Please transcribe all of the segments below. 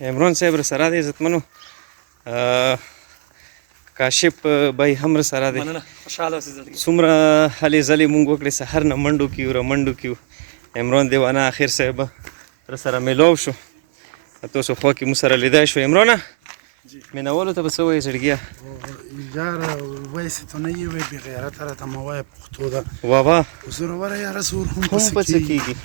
عمران صاحب را سره دی عزتمنو کاشف بای هم را سره دی څومره هلې ځلې مونږ وکړې سحر نه منډو کیو را منډو کیو عمران دیوانه اخر صاحب را سره میلاو شو تاسو خوا کې مو سره لیدای شو عمرانه مینهوالو ته به څه وایې زړګیه یاره وایسې تو نه یې وایې بې غیرته راته مه وایه پښتو ده وابا زوروره یاره زور هم هم په څه کېږي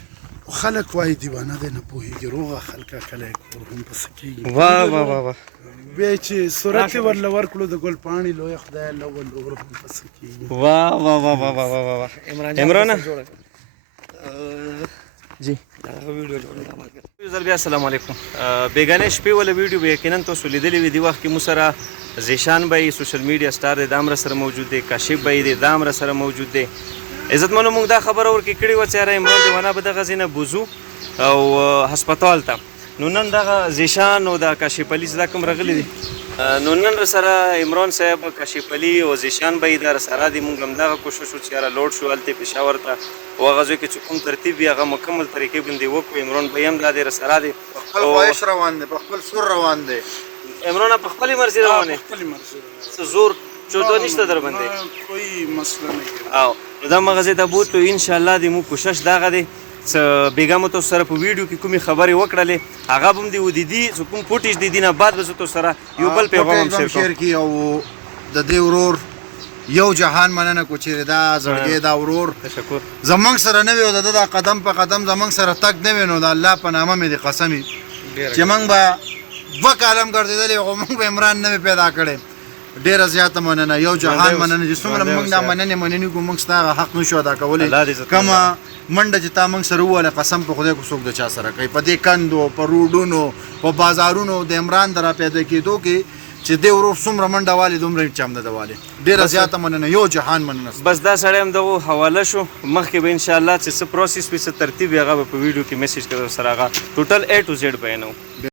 خلک وایي دیوانه دی نه پوهېږي روغه خلکه کله یې کور هم په څه کېږي واه واه واه واه بیا چې صورت یې ورله ورکړو د ګل پاڼې لویه خدایه لول اور هم په څه کېږي واه واه واه واه واه واه واه عمرانه جی بیا السلام علیکم بیګانې شپې ولا ویډیو به یقینا تاسو لیدلې وي د وخت کې مو سره زیشان بای سوشل میډیا سټار دی دا هم سره موجود دی کاشف بای دی دا هم سره موجود دی عزتمنو موږ دا خبره ورکې کړې وه چې یاره عمران دیوانه به دغه ځای نه بوځو او هسپتال ته نو نن دغه زیشان او د کاشف علي دا کوم راغلي دي نو نن سره عمران صاحب کاشف علي او زیشان بای دا سره دي موږ هم دغه کوشش وکړو چې یاره لوډ شو هلته پېښور ته او هغه ځای کې چې کوم ترتیب وي هغه مکمل طریقې باندې وکړو عمران بای هم دا دی سره دی په خپل خواهش روان دی په خپل سور روان دی عمران په خپلې مرضي روان دی څه زور چوتو نشته در باندې کوئی مسله نه او دا مغزه ته بوتلو ان شاء الله د مو کوشش دغه دی څه بیګا مو تاسو سره په ویډیو کې کومې خبرې وکړلې هغه به هم دی ودیدي څه کوم فوټیج دی دینه بعد به زه تاسو سره یو بل پیغام هم شیر کی او د دې ورور یو جهان مننه کو چیرې دا زړګي دا ورور تشکر زمنګ سره نه وي او د قدم په قدم زمنګ سره تک نه وي نو د الله په نامه مې د قسمي چې موږ به دوه کالم ګرځېدلې او موږ به عمران نه پیدا کړی ډیره زیاته مننه یو جهان مننه چې څومره موږ دا مننې کو موږ ستا حق نشو ادا کولی کومه منډه چې تا موږ سره ووهله قسم په خدای کو څوک د چا سره کوي په دې کندو په روډونو په بازارونو د عمران د را پیدا کېدو کې چې دې ورور څومره منډه والې دومره چې هم نه ده والې ډېره زیاته مننه یو جهان مننه بس دا سړی هم دغو حواله شو مخکې به انشاءالله چې څه پروسس وي څه ترتیب وي هغه به په ویډیو کې میسج کړو سره هغه ټوټل A to Z بیانوو